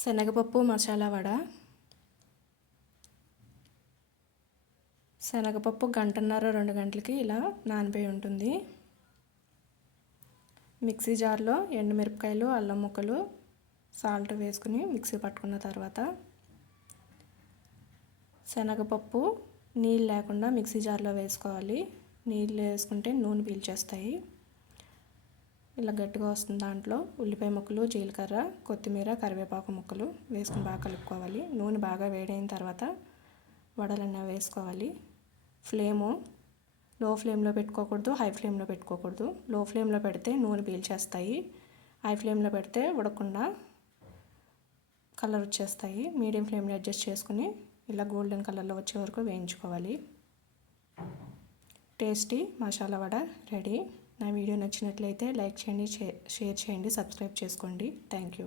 శనగపప్పు మసాలా వడ. శనగపప్పు గంటన్నర 2 గంటలకి ఇలా నానిపోయి ఉంటుంది. మిక్సీ జార్లో ఎండుమిరపకాయలు, అల్లం ముక్కలు, సాల్ట్ వేసుకుని మిక్సీ పట్టుకున్న తర్వాత శనగపప్పు నీళ్ళు లేకుండా మిక్సీ జార్లో వేసుకోవాలి. నీళ్ళు వేసుకుంటే నూనె పీల్చేస్తాయి. ఇలా గట్టిగా వస్తుంది. దాంట్లో ఉల్లిపాయ ముక్కలు, జీలకర్ర, కొత్తిమీర, కరివేపాకు ముక్కలు వేసుకుని బాగా కలుపుకోవాలి. నూనె బాగా వేడైన తర్వాత వడలన్నీ వేసుకోవాలి. లో ఫ్లేమ్లో పెట్టుకోకూడదు, హై ఫ్లేమ్లో పెట్టుకోకూడదు. లో ఫ్లేమ్లో పెడితే నూనె పీల్చేస్తాయి. హై ఫ్లేమ్లో పెడితే ఉడకకుండా కలర్ వచ్చేస్తాయి. మీడియం ఫ్లేమ్లో అడ్జస్ట్ చేసుకుని ఇలా గోల్డెన్ కలర్లో వచ్చే వరకు వేయించుకోవాలి. Tasty masala vada ready. నా వీడియో నచ్చినట్లయితే లైక్ చేయండి, షేర్ చేయండి, సబ్స్క్రైబ్ చేసుకోండి. Thank you.